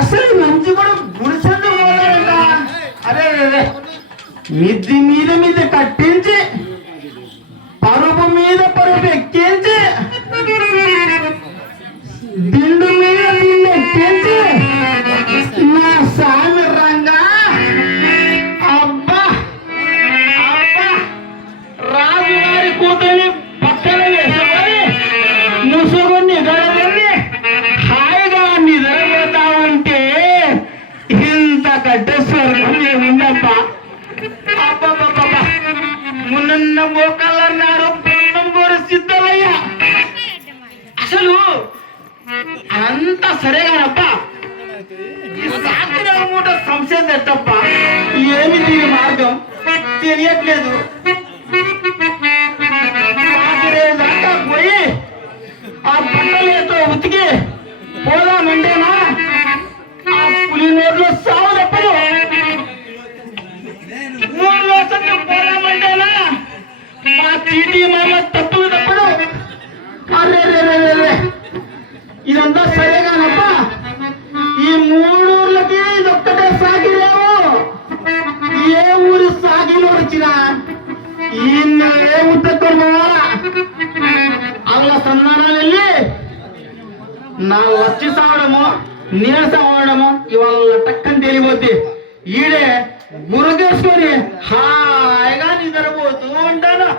అసలు మంచి కూడా గుడిసెందుకు పోతాడంట. అరే మిద్ది మీద కట్టించి పరుపు మీద పరుపు ఎక్కించి దిండు మీద దిండు ఎక్కించి నా సామి రంగా అబ్బా అబ్బా రాజుగారి కూతుర్ని పక్కన వేసుకొని ముసుగుని గడవని హాయిగా నిద్రపోతా ఉంటే ఇంత గడ్డ స్వర్గం ఏముందబ్బా. అబ్బా మున్న మోకాళ్ళన్నారు బ్రహ్మం కూడా సిద్ధమయ్యా. అసలు అంతా సరే కానబ్బా, ఈ సాయంత్రం మూట సంశయం ఎట్టప్ప, ఏమి దీని మార్గం తెలియట్లేదు. దాకా పోయి ఆ బట్టలతో ఉతికి పోదామంటేనా ఆ పులి నోట్లో సాగు తప్పదు. ఊళ్ళో పోదామంటేనా మా చీటీ మామ తప్పులు తప్పదు. అరే ఇదంతా సరేగానబ్బా, ఈ 3 ఊర్లకి ఇదొక్కటే సాగిలేవు. ఏ ఊరి సాగిలో వచ్చినా ఈయన ఏ ఉత్తరం పోవాలా అలా సంధానాలు వెళ్ళి నా వచ్చి సావడము నీరసం అవడము ఇవాళ టక్కని తెలియబోద్ది. ఈడే మురుగేసుకొని హాయిగా నిద్రపోతూ ఉంటాను.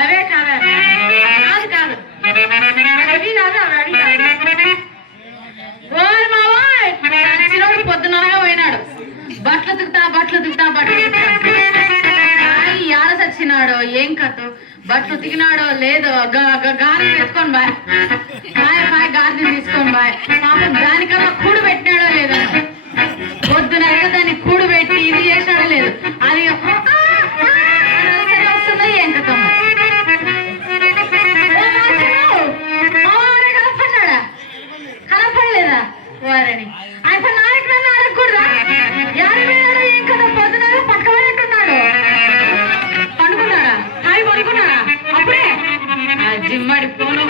అవే కాదు కాదు అవి కాదు అవి పొద్దునగా పోయినాడు. బట్టలు దిగుతా యాడ సచ్చినాడో ఏం కథ. బట్టలు ఉతికినాడో లేదో గాలి పెట్టుకొని బాయ్ గాలి తీసుకొని బాయ్ పాపం దానికన్నా కూడు పెట్టినాడో లేదో. పొద్దునగా దాన్ని కూడు పెట్టి ఇది చేసినాడో లేదు. అది వస్తుందో ఏం కథ. కనపడలేదా వారని ఆయన నాయకుడు అడగకూడదా? యాడ పోయినాడో ఏం కదా. పొద్దునగా పట్టుకోవాలంటున్నాడు. పండుకున్నాడా? హాయి పండుకున్నాడా? అప్పుడే జిమ్మడి పోను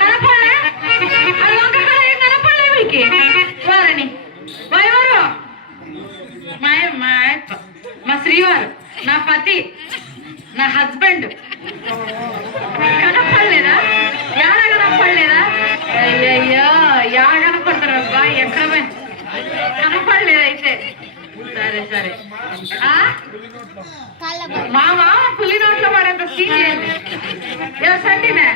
కనపడలే. అది వంకక్కడ ఏం కనపడలే మీకు వారని. ఎవరు? మా శ్రీవారు, నా పతి, నా హస్బెండ్. కనపడలేదా? యాడ కనపడలేదా? అయ్యయ్యో యా కనపడతారు అబ్బా. ఎక్కడ కనపడలేదు అయితే. సరే మా మామ పులి నోట్లో పడేంత సీన్ చేయండి. ఎవరు సండినా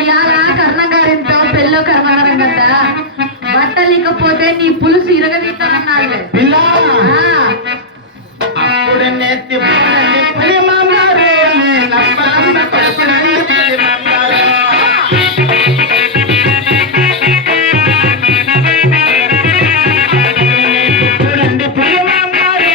ఇలాగా కర్ణగారింతో పెళ్ళో కర్మగారం కదా బట్టలు ఇకపోతే నీ పులుసు ఇరగదీస్తానన్నాడు పిల్ల అప్పుడు నెత్తి పులి మన్నారు నప్పలమ్మ కొడుకునండి పులి మన్నారు చూడండి పులి మన్నారు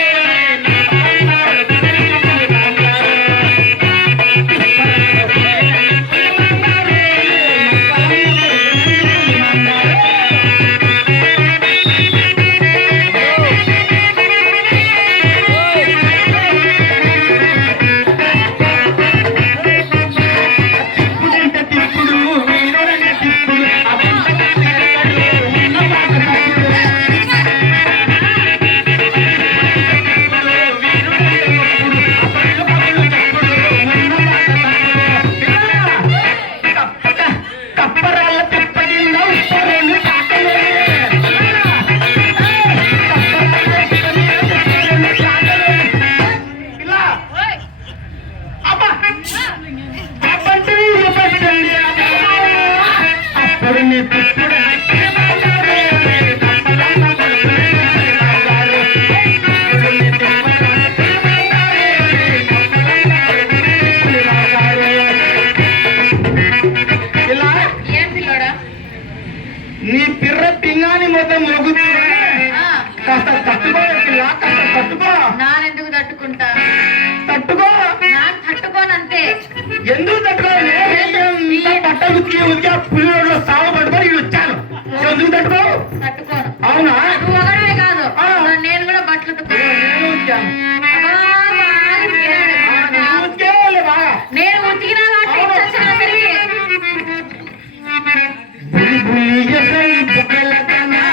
కప్పరాళ్ళ తిప్పటిందా ఉప్పరేళ్ళు ఇలా అబ్బా అప్పుడు నీ తిప్పుడు ఇలా ఏం పిల్లోడా నీ పిర్ర పింగాని మొత్తం మొగుతున్నా కాస్త తట్టుకో పిల్ల కాస్త తట్టుకో నానెందుకు తట్టుకుంటా తట్టుకో నాకు తట్టుకోనంతే ఎందుకు తట్టుకోవాలి బట్టలు ఉతికి పులిలో సాగు పట్టుకొని ఇటు వచ్చాను ఎందుకు తట్టుకో తట్టుకోను అవునా నువ్వు ఒకడే కాదు ఆ. నేను కూడా బట్టలు నేను వచ్చాను ఉతికేవాళ్ళే బాగా నేను ఉతికినా కాబట్టి అవును. చచ్చిన అందరికీ బులి బులి ఎర్రని బుగ్గల కన్నా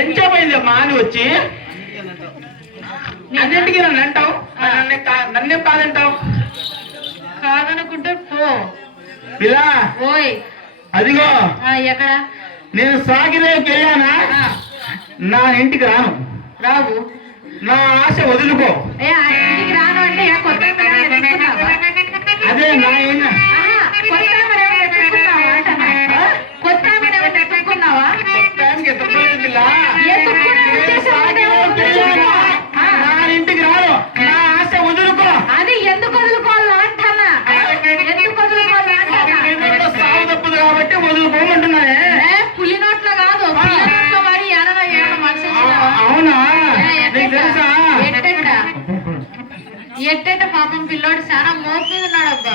ఎంచపోయిందమ్మా అని వచ్చి అన్నింటికి నన్ను అంటావు నన్నేం కాదంటావు కాదనుకుంటే పో ఇలా ఓయ్ అదిగో ఎక్కడ నేను సాగిలోకి వెళ్ళానా ఆ, నా ఇంటికి రాను రావు నా ఆశ వదులుకో. ఏ ఆ ఇంటికి రాను అంటే కొత్త ఆమెను ఎత్తుకున్నావా? అదే నాయన ఆహా, కొత్త ఆమెను ఏమైనా ఎత్తుకున్నావా అంటున్నా. కొత్త ఆమెను ఏమైనా ఎత్తుకున్నావా? మొత్తానికి ఎత్తుకోలేదు పిల్ల. ఎత్తుకునే ఉద్దేశం ఉంటే వదులుకో. ఆ, నా ఇంటికి రాను, నా ఆశ వదులుకో. అది ఎందుకు వదులుకోవాలా అంటున్నా. ఎందుకు వదులుకోవాలా అంటున్నా. ఏదో సాగు తప్పదు కాబట్టి వదులుకోమంటున్నాయే. ఏ, పులి నోట్లో కాదు, పిల్ల నోట్లో వాడి ఏడన ఏడన మనసు వచ్చినావా? అవునా? ఏ, నీకు తెలుసా? ఎట్టెట్ట పాపం పిల్లోడు చాలా మోపు మీద ఉన్నాడు అబ్బా.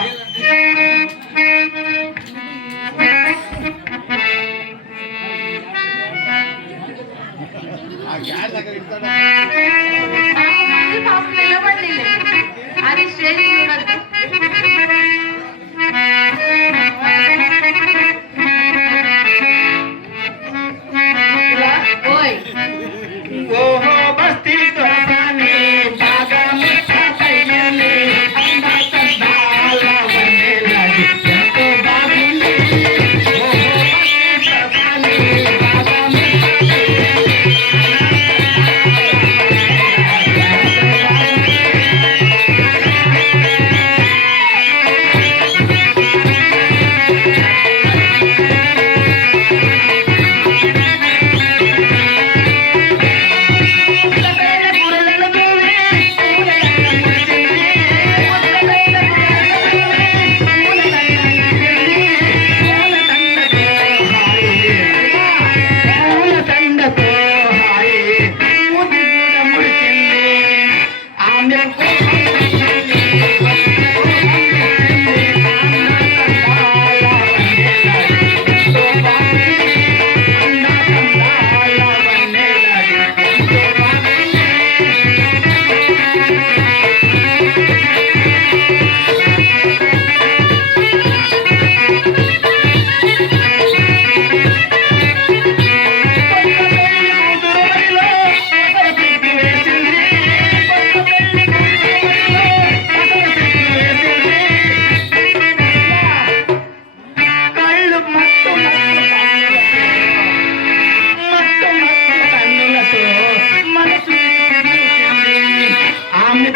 పాపం నిలబడి అది స్టేజ్ చూడద్దు. ఓయ్ ఓహో బస్తీ దొరసాని బాగా ముచ్చటైనది. అందా చందాల వన్నెలది ఎంతో బాగుంది. ఓహో బస్తీ దొరసాని బాగా ముచ్చటైనది. మనసు ఆమె